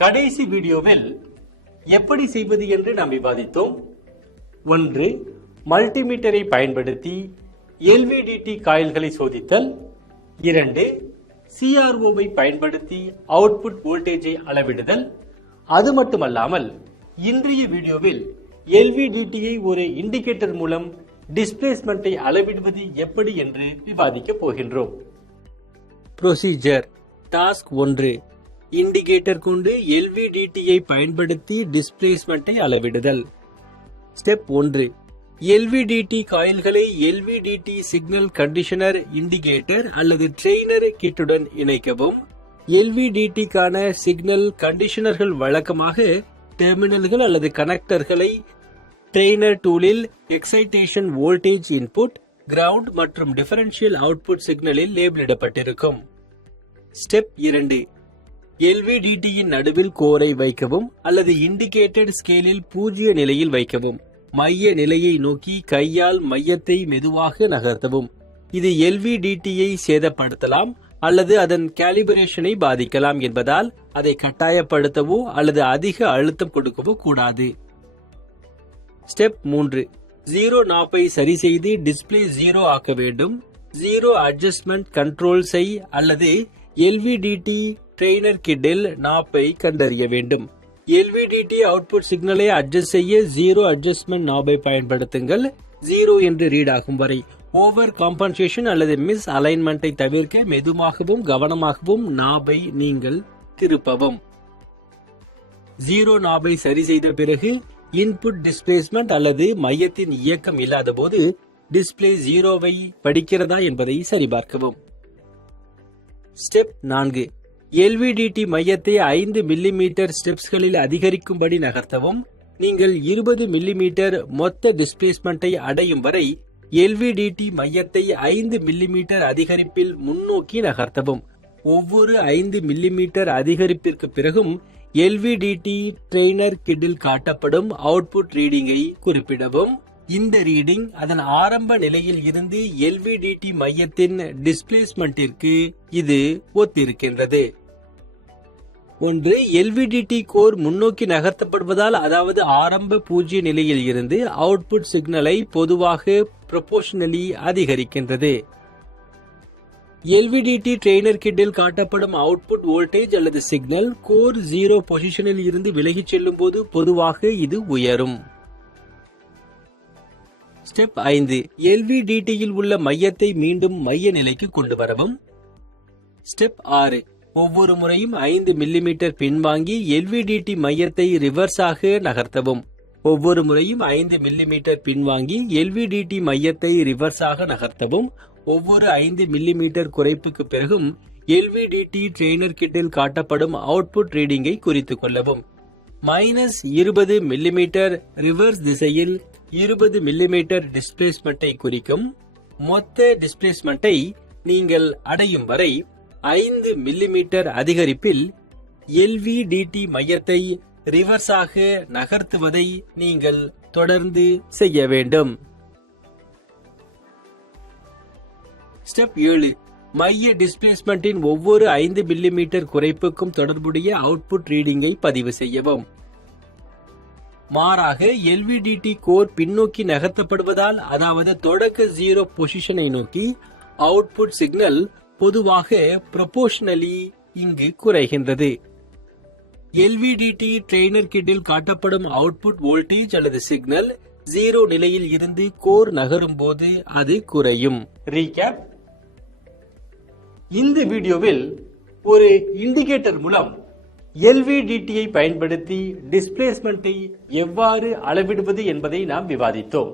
கடைசி வீடியோவில் எப்படி செய்வது என்று நாம் விவாதித்தோம். 1. மல்டிமீட்டரை பயன்படுத்தி LVDT காயில்களை சோதித்தல். 2. CROவை பயன்படுத்தி அவுட்புட் வோல்டேஜை அளவிடுதல். அது மட்டுமல்லாமல் இன்றைய வீடியோவில் LVDTயை ஒரு இண்டிகேட்டர் மூலம் டிஸ்பிளேஸ்மெண்ட்டை அளவிடுவது எப்படி என்று விவாதிக்க போகின்றோம். ப்ரொசீஜர். டாஸ்க் 1. இண்டிகேட்டர் கொண்டு LVDTயை பயன்படுத்தி டிஸ்பிளேஸ்மெண்ட்டை அளவிடுதல். ஸ்டெப் 1. LVDT காயில்களை LVDT சிக்னல் கண்டிஷனர் இண்டிகேட்டர் அல்லது ட்ரெய்னர் கிட்டுடன் இணைக்கவும். LVDTக்கான சிக்னல் கண்டிஷனர்கள் வழக்கமாக டெர்மினல்கள் அல்லது கனெக்டர்களை ட்ரெய்னர் டூலில் எக்ஸைடேஷன் வோல்டேஜ் இன்புட், கிரவுண்ட் மற்றும் டிஃபரன்ஷியல் அவுட்புட் சிக்னலில் லேபிளிடப்பட்டிருக்கும். ஸ்டெப் 2. LVDTயின் நடுவில் கோரை வைக்கவும் அல்லது இண்டிகேட்டட் ஸ்கேலில் 0 நிலையில் வைக்கவும். மைய நிலையை நோக்கி கையால் மையத்தை மெதுவாக நகர்த்தவும். இது LVDTயை சேதப்படுத்தலாம் அல்லது அதன் கேலிபரேஷனை பாதிக்கலாம் என்பதால் அதை கட்டாயப்படுத்தவோ அல்லது அதிக அழுத்தம் கொடுக்கவோ கூடாது. ஸ்டெப் 3. 0 நாப்பை சரி செய்து டிஸ்பிளே 0 ஆக்க வேண்டும். 0 அட்ஜஸ்ட்மெண்ட் கண்ட்ரோல்ஸை அல்லது LVDT ட்ரெய்னர் கிட்டில் நாப்பை கண்டறிய வேண்டும். LVDT அவுட்புட் சிக்னலை அட்ஜஸ்ட் செய்ய 0 அட்ஜஸ்ட்மெண்ட் நாபை பயன்படுத்துங்கள். 0 என்று ரீட் ஆகும் வரை ஓவர் காம்பன்சேஷன் அல்லது மிஸ் அலைன்மெண்டை தவிர்க்க மெதுவாகவும் கவனமாகவும் நாபை நீங்கள் திருப்பவும். 0 நாபை சரி செய்த பிறகு இன்புட் டிஸ்பிளேஸ்மெண்ட் அல்லது மையத்தின் இயக்கம் இல்லாத போது டிஸ்பிளே 0வை படிக்கிறதா என்பதை சரிபார்க்கவும். ஸ்டெப் 4. LVDT மையத்தை 5 மில்லிமீட்டர் ஸ்டெப்ஸ்களில் அதிகரிக்கும்படி நகர்த்தவும். நீங்கள் 20 மில்லிமீட்டர் மொத்த டிஸ்பிளேஸ்மெண்ட்டை அடையும் வரை LVDT மையத்தை 5 மில்லிமீட்டர் அதிகரிப்பில் முன்னோக்கி நகர்த்தவும். ஒவ்வொரு 5 மில்லிமீட்டர் அதிகரிப்பிற்கு பிறகும் LVDT ட்ரெய்னர் கிட்டில் காட்டப்படும் அவுட்புட் ரீடிங்கை குறிப்பிடவும். இந்த ரீடிங் அதன் ஆரம்ப நிலையில் இருந்து LVDT மையத்தின் டிஸ்பிளேஸ்மெண்ட்டிற்கு இது ஒத்திருக்கின்றது. 1. LVDT கோர் முன்னோக்கி நகர்த்தப்படுவதால், அதாவது ஆரம்ப 0 நிலையில் இருந்து அவுட்புட் சிக்னலை பொதுவாக ப்ரொபோர்ஷனலி அதிகரிக்கின்றது. LVDT ட்ரெய்னர் கிட்டில் காட்டப்படும் அவுட்புட் வோல்டேஜ் அல்லது சிக்னல் கோர் 0 பொசிஷனில் இருந்து விலகிச் செல்லும் போது பொதுவாக இது உயரும். ஸ்டெப் 5. LVDTயில் உள்ள மையத்தை மீண்டும் மைய நிலைக்கு கொண்டு வரவும். ஸ்டெப் 6. ஒவ்வொரு முறையும் 5 மில்லிமீட்டர் பின்வாங்கி LVDT மையத்தை ரிவர்ஸாக நகர்த்தவும். ஒவ்வொரு முறையும் 5 மில்லிமீட்டர் பின்வாங்கி LVDT மையத்தை ரிவர்ஸாக நகர்த்தவும். ஒவ்வொரு 5 மில்லிமீட்டர் குறைப்புக்கு பிறகும் LVDT ட்ரெய்னர் கிட்டில் காட்டப்படும் அவுட்புட் ரீடிங்கை குறித்துக் கொள்ளவும். -20 மில்லிமீட்டர் ரிவர்ஸ் திசையில் 20 மில்லிமீட்டர் டிஸ்பிளேஸ்மெண்ட்டை குறிக்கும். மொத்த டிஸ்பிளேஸ்மெண்ட்டை நீங்கள் அடையும் வரை 5 மில்லிமீட்டர் அதிகரிப்பில் LVDT மையத்தை ரிவர்ஸாக நகர்த்துவதை நீங்கள் தொடர்ந்து செய்ய வேண்டும். ஸ்டெப் 7. மைய டிஸ்பிளேஸ்மெண்டின் ஒவ்வொரு 5 மில்லிமீட்டர் குறைப்புக்கும் தொடர்புடைய அவுட்புட் ரீடிங்கை பதிவு செய்யவும். மாறாக LVDT கோர் பின்னோக்கி நகர்த்தப்படுவதால், அதாவது தொடக்க 0 பொசிஷனை நோக்கி அவுட்புட் சிக்னல் பொதுவாக ப்ரொபோர்ஷனலி இங்கு குறைகின்றது. LVDT ட்ரெய்னர் கிட்டில் காட்டப்படும் அவுட்புட் வோல்டேஜ் அல்லது சிக்னல் 0 நிலையில் இருந்து கோர் நகரும் போது அது குறையும். ரீகேப். இந்த வீடியோவில் ஒரு இண்டிகேட்டர் மூலம் LVDTயை பயன்படுத்தி டிஸ்பிளேஸ்மெண்ட்டை எவ்வாறு அளவிடுவது என்பதை நாம் விவாதித்தோம்.